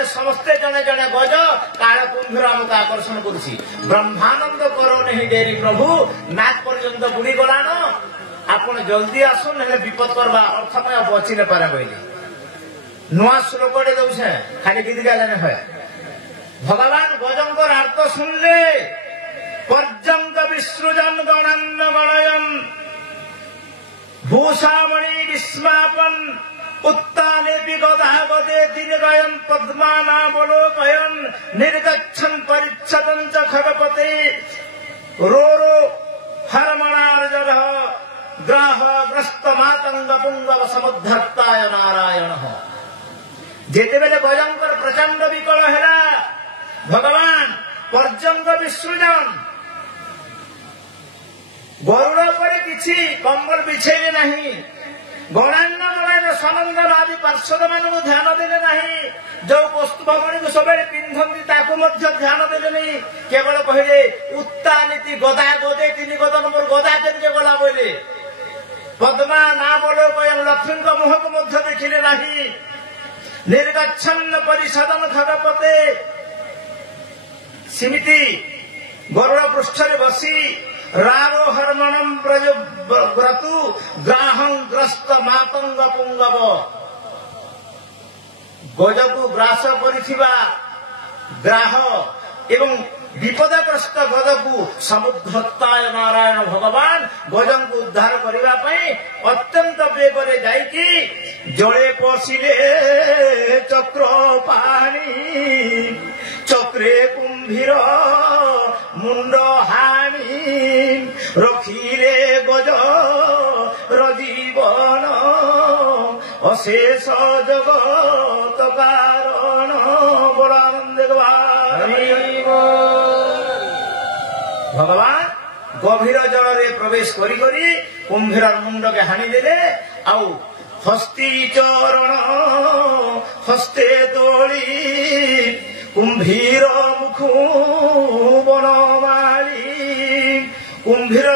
आमे समस्ते जने जने गज काल कुंभीर आमको आकर्षण करुछि ब्रह्मानंद करो नहीं डेरी प्रभु नाक पर्यंत बुड़ी गलान आपण जल्दी आसो नहे विपद करबा अर्थमय बची न पारे बोली नुआ श्लोकटे दउछे खाली गीत गाले है भगवान गजंकर अर्थ सुनले पर्यंत विसृजन गणन्न गणयन भूषामणि विस्मापन उत्ताने विगदा गदे दिन गयन पद्माना बलोकयन निर्गच्छन परिच्छदं च खगपते रोरो हरमणार्जन ग्राह ग्रस्त मातंग पुंगव समुद्धर्ताय नारायण जेते बेले गजंकर प्रचंड विकल हेला भगवान पर्यंत विसृजन गरुड़ पर किसी कंबल बिछेले नहीं गणान्न गणान्न सनंदन आदि पार्षद मान ध्यान देले नहीं जो वस्तु भगवान को सब पिंधती ताकू ध्यान देले नहीं केवल कहले उत्तानीति गदा गदे तीन गद नंबर गदा केंद्र गला बोले पद्मा ना बोलो कयन लक्ष्मी का मुह को देखिले नहीं निर्गच्छन्न परिषदन खगपते सिमिति गरुड़ पृष्ठ बसी रारो हरमणम ब्रज व्रतु ग्राहं ग्रस्त मातंग पुंगव गजकु ग्रास करिथिबा ग्राह एवं विपदग्रस्त गजकु समुद्धताय नारायण भगवान गजं को उद्धार करिबा पई अत्यंत बेगरे जाईकी जळे पसिले चक्र पानी चक्रे कुंभीर मुंड हानी रखिले गज जीवन अशेष जगत कारण बड़ानंद भगवान गभीर जल रे प्रवेश करी करी कुंभीर मुंड के हानि देले आउ हस्ती चरण हस्ते तोड़ी कुंभीर मुखु बनमाली कुंभीर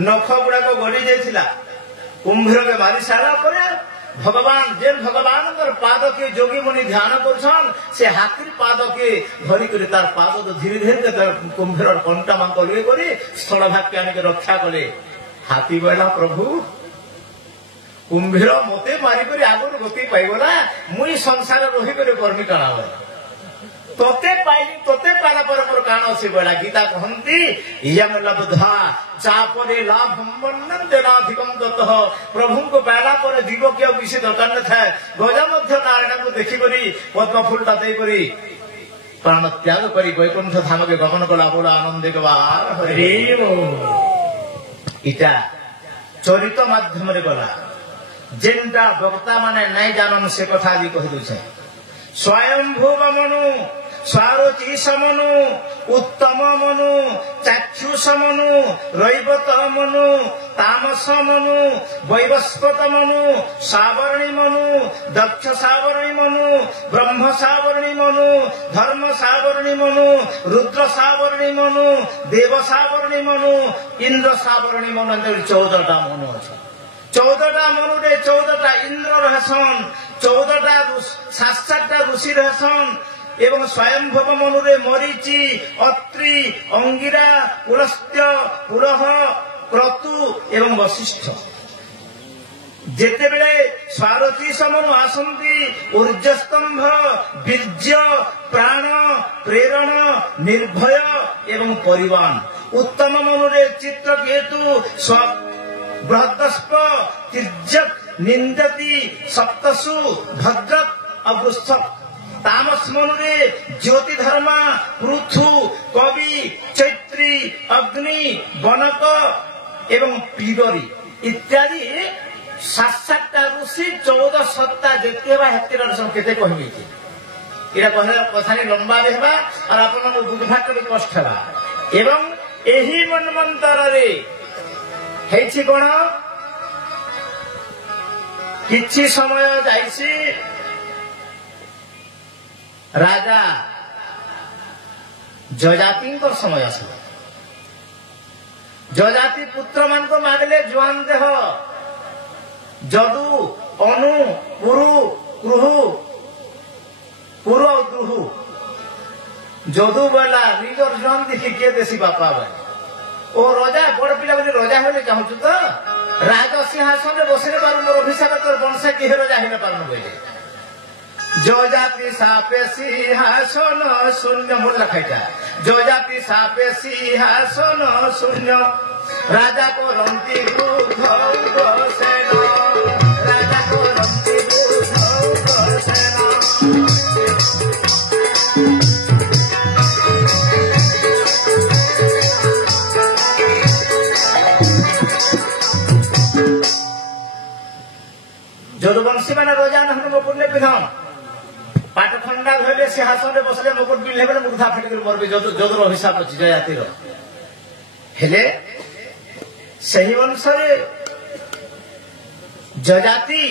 नख गुड़ाक गड़ी जाइथिला कुंभीर के मारी सारा परे भगवान जेन भगवान पाद के जोगी मुनि ध्यान करछन से हाथी पाद के धरी कर तार पाद तो धीरे धीरे कुंभीर कंटा मान लिए करी स्थल भाग के आने रक्षा कले हाथी कहला प्रभु कुंभीर मते मारी कर आगुर गति पाइगला मुई संसार रही कर कर्मी काणा तोते पाइली तोते पाला पर काण से बड़ा गीता कहती यम लब्धा चापरे लाभम वन्नम जनाधिकम ततः प्रभु को पाला पर जीव के किसी दरकार न था गजा मध्य नारायण को देखि करी पद्म फूलटा दे करी प्राण त्याग करी वैकुंठ धाम के गमन कला बोला आनंद के बार हरि इटा चरित माध्यम रे गला जेनटा वक्ता माने नहीं जानन से कथा भी कहि दउछे स्वयंभू मनु स्वारोची समनु उत्तम मनु चाक्षुष मनु रैवत मनु तामस मनु वैवस्वत मनु सावरणी मनु दक्ष सावरणी मनु ब्रह्म सावरणी मनु धर्म सावरणी मनु रुद्र सावरणी मनु देव सावरणी मनु इंद्र सावरणी मनु 14टा मनु अछि 14टा मनु रे 14टा इंद्र रहसन 14टा सातटा ऋषि रहसन एवं स्वयंभव मनुरे मरीचि अत्रि अंगिरा पुलस्त्य पुरह क्रतु एवं वशिष्ठ जेते बेले स्वारथी समनु आसंती ऊर्जस्तंभ बीर्य प्राण प्रेरण निर्भय एवं परिवान उत्तम मनुरे चित्रकेतु बृहदस्प तिर्जक निंदति सप्तसु भद्रक अवृषभ तामस मनुरे ज्योति धर्मा पृथु कवि चैत्री अग्नि बनक एवं पीगरी इत्यादि 7-7टा ऋषि 14 सत्ता जेते बा हेतिर केते कहबी इरा कहला कथानी लंबा देखबा और आपन बुझभाट के कष्ट बा एवं एही मनमंतर रे हेछि कोन किछि समय जाइछि राजा जजाति समय आस जजाति पुत्र मान को मांगले जुआन देह जदु अनु पुरु क्रुहु पूर्व যদু বলা নিজর জন দেখি কে দেশি বাপা বলে ও রজা বড় পিলা বলে রজা হলে চাহুছু তো রাজ সিংহাসনে বসে পারু মোর অভিষেক তোর বংশে কি রজা হইলে পারু বলে যজাতি সাপে সিংহাসন শূন্য মূল লেখাইটা যজাতি সাপে সিংহাসন শূন্য রাজা করন্তি বুদ্ধ সেন রাজা করন্তি বুদ্ধ সেন যদুবংশী মানে রোজা নহলে মুকুট নে পিধান পাট খন্ডা ধরলে সিংহাসনে বসলে মুকুট পিঁধে বেলে মুখা ফেটিকি মরবে যদুর অভিশাপ ଅଛି জয়াতির হেলে ସେହି ଅନୁସାରେ ଯଜାତି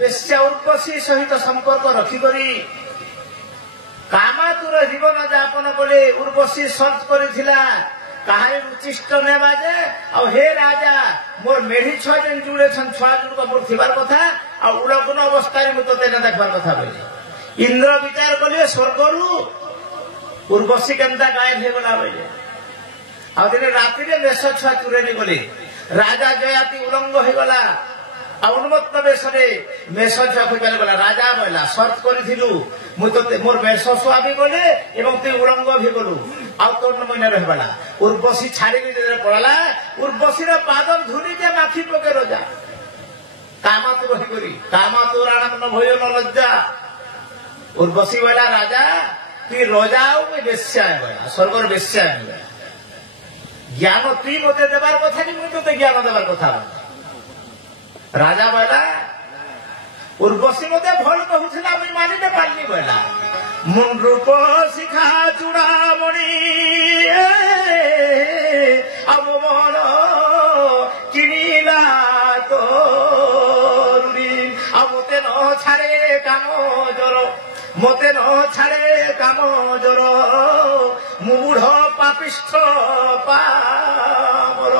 ବେଶ୍ୟା ଉର୍ବଶୀ ସହିତ ସମ୍ପର୍କ ରଖିକରି କାମାତୁର ଜୀବନ ଯାପନ ବୋଲି ଉର୍ବଶୀ ସର୍ଚ୍ଚ କରିଥିଲା କାହାରି ଉଚ୍ଚିଷ୍ଟ ନେବା ଯେ ଆଉ ହେ ରାଜା ମୋର ମେଢି ଛୁଆ ଯେନ୍ ଜୁଡେଛନ୍ ଛୁଆ ଜୁଡକ ମୋର ଥିବାର କଥା ଆଉ ଉଲଗ୍ନ ଅବସ୍ଥାରେ ମୁଁ ତତେ ଦେଖିବାର କଥା ବୋଲି ଇନ୍ଦ୍ର ବିଚାର କଲେ ସ୍ୱର୍ଗରୁ ଉର୍ବଶୀ କେନ୍ତା ଗାୟବ ହେଇଗଲା ବୋଲି ଆଉ ଦିନେ ରାତିରେ ମେଷ ଛୁଆ ଚୁରେନି ବୋଲି ରାଜା ଜୟାତି ଉଲଙ୍ଗ ହେଇଗଲା ଆଉ ଉନ୍ମତ୍ତ ବେଶରେ ମେଷ ଛୁଆ ଖୋଜିବାରେ ଗଲା ରାଜା କହିଲା ସର୍ଚ୍ଚ କରିଥିଲୁ ମୁଁ ତତେ ମୋର ମେଷ ଛୁଆ ବି ଗଲେ ଏବଂ ତୁଇ ଉଲଙ୍ଗ ବି ଗଲୁ ଆଉ ତୋର ମନେ ରହିଗଲା ଉର୍ବଶୀ ଛାଡ଼ିକି ଯେତେବେଳେ ପଳଲା ଉର୍ବଶୀର ପାଦ ଧୂଳିକେ ମାଖି ପକେ ରଜା କାମାତୁର ହେଇକରି କାମାତୁର ଆନନ୍ଦ ଭୟ ନ ଲଜ୍ଜା ଉର୍ବଶୀ କହିଲା ରାଜା ତୁଇ ରଜା ଆଉ ମୁଇଁ ବେଶ୍ୟା କହିଲା ସ୍ୱର୍ଗର ବେଶ୍ୟା କହିଲା জ্ঞান তুই মতে দেবার কথা কি মুই তোতে জ্ঞান দেবার কথা রাজা বলা উর্বশী মতে ভুল কহুছিলা মুই মানিতে পারিনি বলা মন রূপ শিখা চূড়ামণি আম মন কিনিলা তোরি আমতে ন ছাড়ে কাম জর মতে ন ছাড়ে কাম জর মূঢ় পাপিষ্ঠ পামর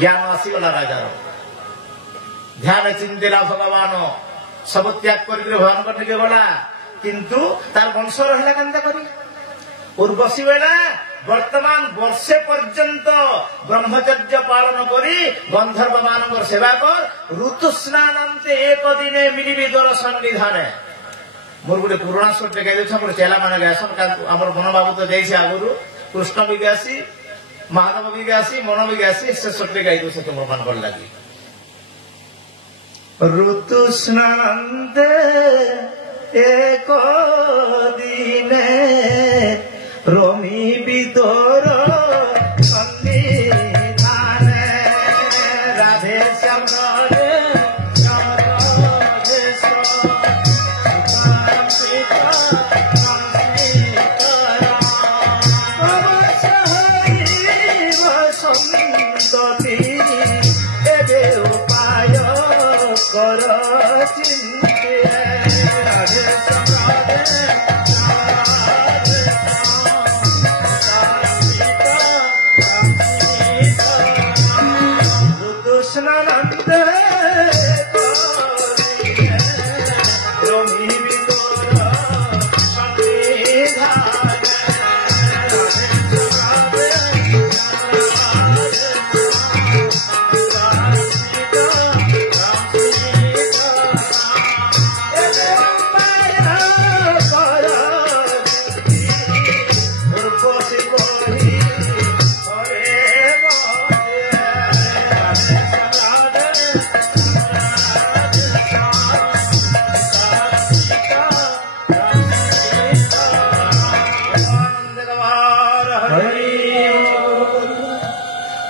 জ্ঞান আসিগলা রাজার ধ্যান চিন্তিলা ভগবান সব ত্যাগ করি ভগবান নিকে গলা কিন্তু তার বংশ রহিলা কেন্তা করি উর্বশী বেলা বর্তমান বর্ষে পর্যন্ত ব্রহ্মচর্য পালন করি গন্ধর্ব মানবর সেবা কর ঋতু স্নানান্তে একদিনে মিলিবি দর সন্নিধানে মোর গোটে পুরোনা সুরটে গাই দেছ মোর চেলা মানে গাইছন আমার মনোবাবু তো যাইছে আগরু কৃষ্ণ বি গাইছি মাধব বি গাইছি মন বি গাইছি সে সুরটে গাই দেছে তোমার মানবর লাগি ঋতু স্নানান্তে এক দিনে রমিবি দর সন্নিধানে রাধে শ্যাম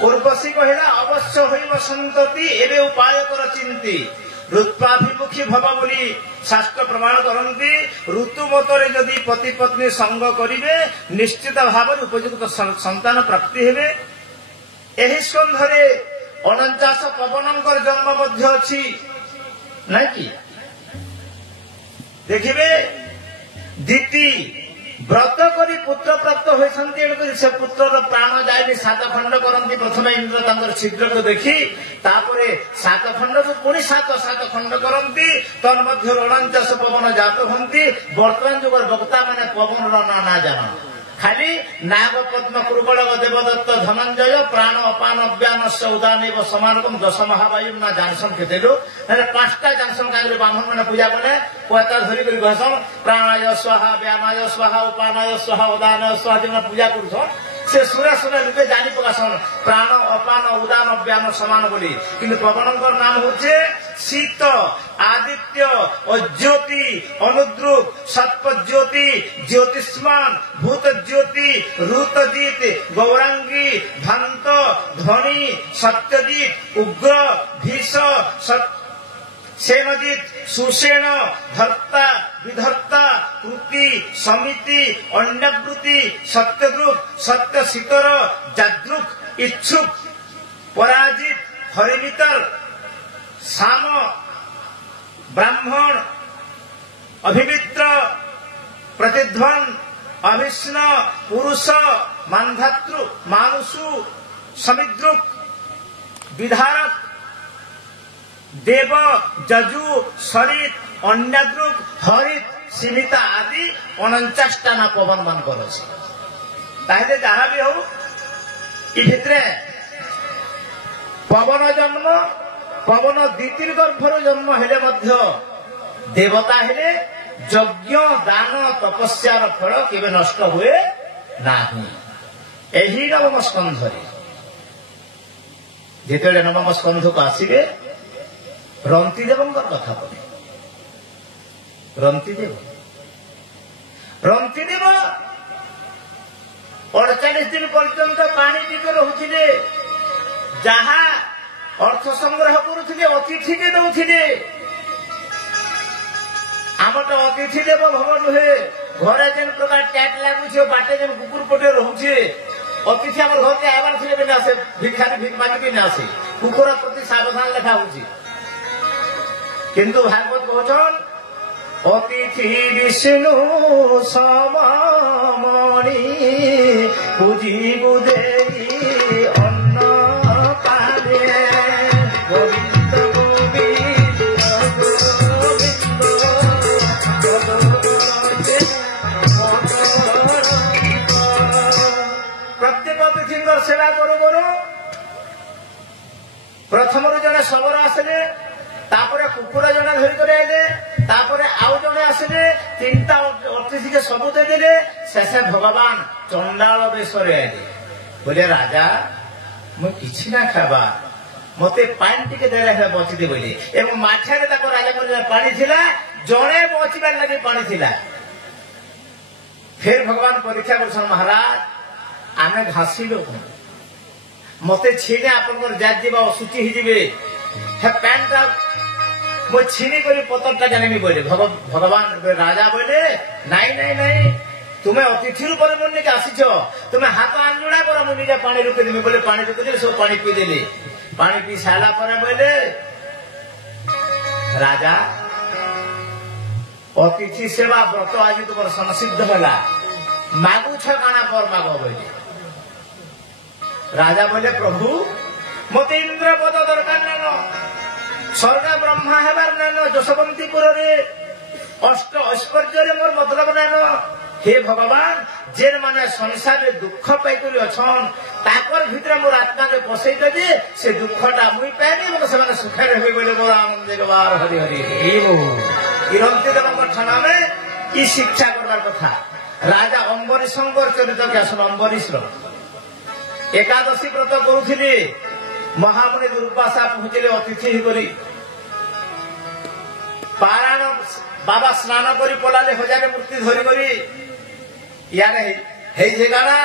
उर्वशी कहला अवश्य हईब संतति एवं उपाय कर चिंती ऋत्वाभिमुखी भव बोली शास्त्र प्रमाण करती ऋतु मतरे जदि पति पत्नी संग करिवे निश्चित भाव उपयुक्त संतान प्राप्ति हेबे एही स्कंधरे 49 पवनंकर जन्म मध्य अछि नाइ कि देखिबे दिति व्रत करी पुत्र प्राप्त होती से पुत्र प्राण जाए 7 खंड करती प्रथम इंद्र छिद्र को देखी तापरे 7 खंड को पुणी 7 खंड करती तन्मध्य रणंचस पवन जात हंती वर्तमान जुग वक्ता मैंने पवन ना जान खाली नाग पद्म कुरुबलग देवदत्त धनंजय प्राण अपान अव्यान उदान समानकम 10 महावायु ना जानसन के 5टा जानसन कहीं ब्राह्मण मैंने पूजा कले पता धरी कहसन प्राणाय स्वाहा व्यानाय स्वाहा उपानाय स्वाहा उदानाय स्वाहा जो पूजा कर से सुरा सुरा रूपे जानी पकासन प्राण अपान उदान अव्यान समान बोली किंतु पवन नाम होचे शीत आदित्य ज्योति अनुद्रुप सत्प ज्योति ज्योतिष्मान भूत ज्योति रूतजीत गौरांगी भंत ध्वनि सत्यजीत उग्र भीष सेनजीत सुसेन धर्ता विधर्ता कृति समिति अन्यवृत्ति सत्यद्रुप सत्य शिकर जाद्रुक इच्छुक पराजित हरिमितर साम ब्राह्मण अभिमित्र प्रतिध्वन अभिष्ण पुरुष मानधातृ मानुषु समिद्रुक विधारक देव जजु सरित अन्यद्रुक हरित सीमिता आदि 49टा ना पवन मान ताहले जहाँ भी हो भितरे पवन जन्म पवन द्वितीय गर्भर जन्म हेले मध्य देवता हेले यज्ञ दान तपस्यार फल केवे नष्ट हुए नाही एही नवम स्कंधरे जेतेबेले नवम स्कंध को आसिबे रंतीदेव कथा पड़े रंतीदेव 48 दिन पर्यंत पानी टिके रोचे जहाँ अर्थ संग्रह करुले अतिथि के दौले आम तो अतिथि देव भव नुहे घरे जेन प्रकार टैट लगुचे बाटे जेन कुकुर पटे रोचे अतिथि आम घर के आवार थे आसे भिखारी भिख मांगी भी आसे कुकुर प्रति सावधान लेखा हो किंतु भागवत कहन अतिथि विष्णु सममणि पूजी बुदे अन्न पाने गोविंद प्रत्येक अतिथि सेवा करो करो प्रथम जड़े शबर आसले तापरे कुकुर जने धरिक आइले तापरे आउ जने आसिले 3टा अतिथि के सबू देदेले शेषे भगवान चंडाल बेशरे आइले बोले राजा मु किछि ना खाबा मते पानी टिके देले है बचिदे बोले एवं माछारे ताको राजा बोले पानी थिला जणे बचिबार लागि पानी थिला फिर भगवान परीक्षा करछन महाराज आमे घासी लोक मते छीने आपन जात दिबा असुचि हि दिबे हे पैंटा मो छीनी करी पतरटा जानी बोले भगवान राजा बोले नाई नाई नाई तुम्हें अतिथि रूप मन के आसीच तुम्हें हाथ आंजुड़ा कर मुझे पानी रुके देवी बोले पानी रुके सब पानी पी देली पानी पी सारा पर बोले राजा अतिथि सेवा व्रत आज तुम संसिद्ध है मागुछ काना पर माग बोले राजा बोले प्रभु मत इंद्र पद दरकार न स्वर्ग ब्रह्मा हेबार नान जशवंतीपुर अष्ट ऐश्वर्य मोर मतलब नान हे भगवान जेन माने संसार दुख पाई अच्छन ताकर भितर मोर आत्मा के पसई दे से दुखटा मुई पाइनी मत से सुखे रहे बोले मोर आनंद बार हरि हरि हिरंती देव ठाना में ई शिक्षा करवार कथा राजा अम्बरीश चरित ज्ञासन अम्बरीश एकादशी व्रत करुली महामुनि दुर्वासा पहुंचले अतिथि करी पारायण बाबा स्नान करी पलाले हजारे मूर्ति धरी करी यारे गाना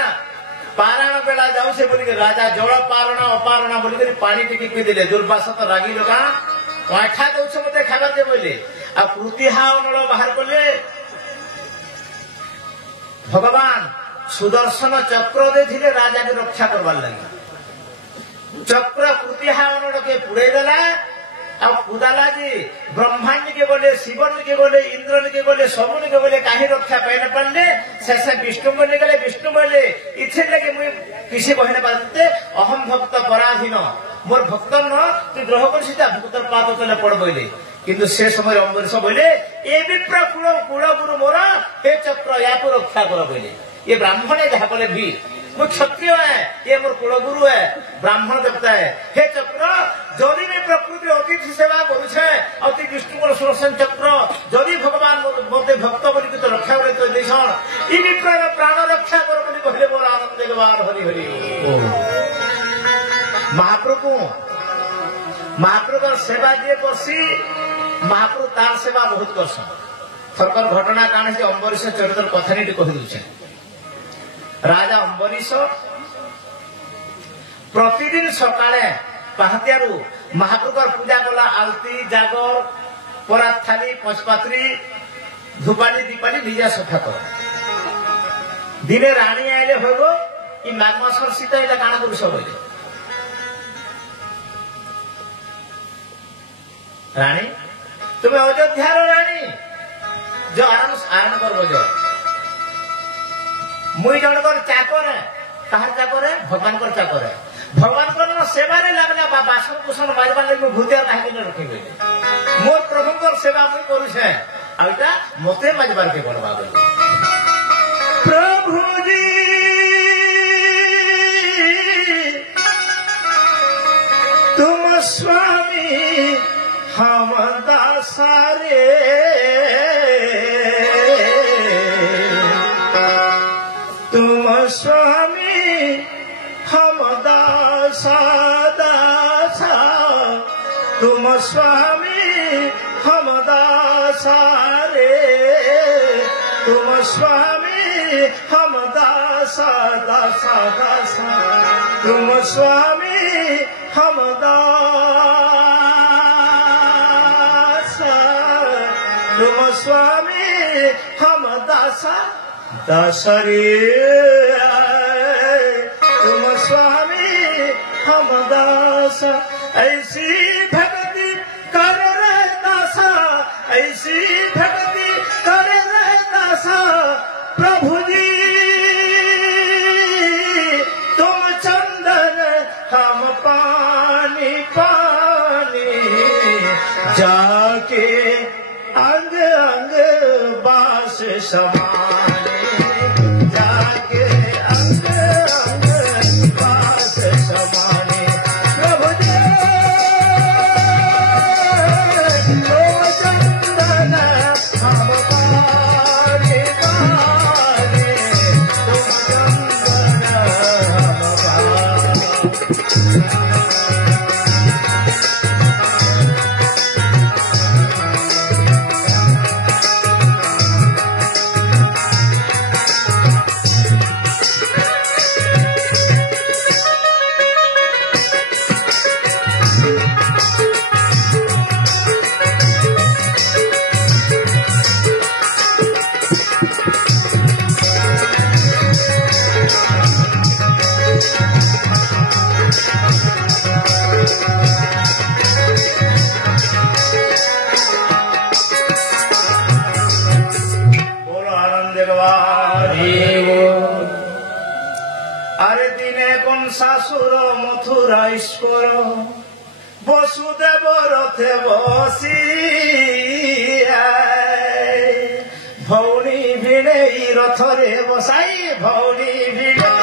पारायण बेला जाऊ से बोलिक राजा जल पारणा अपारणा बोलिक पानी टिकी पी देले दुर्वासा तो रागी लोका आठा दौछ मते खाइबार दे बोले आ प्रतिहा नल बाहर कले भगवान सुदर्शन चक्र दे राजा के रक्षा करवार लगे चक्र प्रतिहारण के पुड़े देला पुदाला जी ब्रह्मांड के बोले शिवन के बोले इंद्र के बोले समुन के बोले कहीं रक्षा पाई न पारे शेषे विष्णु बोली गले विष्णु बोले इथे लगे मुई किसी कहने पाते अहम भक्त पराधीन मोर भक्त न तू ग्रह कर सीता भक्तर पाद तले पड़ बोले किंतु से समय अम्बरीश बोले ए विप्र कुल कुल गुरु मोरा हे चक्र या को रक्षा कर बोले ये ब्राह्मण है जहाँ बोले भी वो क्षत्रिय है ये मोर कुलगुरु है ब्राह्मण देवता है हे चक्र जदि मैं प्रकृति अतिथि सेवा करुछे अति विष्णु सुदर्शन चक्र जदि भगवान मते भक्त बोली तो रक्षा करे तो देशन ई विप्र प्राण रक्षा कर बोली कहले मोर आनंद गवार हरि हरि महाप्रभु सेवा दिए करसी महाप्रभु तार सेवा बहुत करसन थरकर घटना काण से अम्बरीश चरित्र कथा नहीं कहि दउछे राजा अम्बरीश प्रतिदिन सकाळे पहातियारू महाप्रभुर पूजा कला आलती जागर परात थाली पंचपात्री धूपाली दीपाली निजा सफा कर दिने राणी आइले होइबो ई माघ मासर शीत एटा काण करू सब रानी तुम्हें अयोध्या रानी जो आराम कर जो मुई जनकर चाकर है कहार चाकर है भगवान कर चाकर है भगवान कर सेवा रे लगना बासन कुसन मारबार लगे भूतिया काहे के रखी गई मोर प्रभु कर सेवा मुई करू छे आउटा मते मारबार के करबा गई प्रभु जी तुम स्वामी हम दासारे तुम स्वामी हम दासा दासा तुम स्वामी हम दासारे तुम स्वामी हम दासा दासा दासा तुम स्वामी हम तुम स्वामी हम दासा दासरे तुम स्वामी हम दासा ऐसी भक्ति कर रहे दासा ऐसी भक्ति कर रहे दासा प्रभु जी तुम चंदन हम पानी पानी जाके अंग अंग बास समाने जाके अंग अंग बास समाने प्रभु जी तो चंदन हम पानी पानी तुम चंदन हम पानी अरे दिने कौन शाशुर मथुरा ईश्वर वसुदेव रथे बसी भौणी भिड़े रथरे बसाई भौणी भिड़े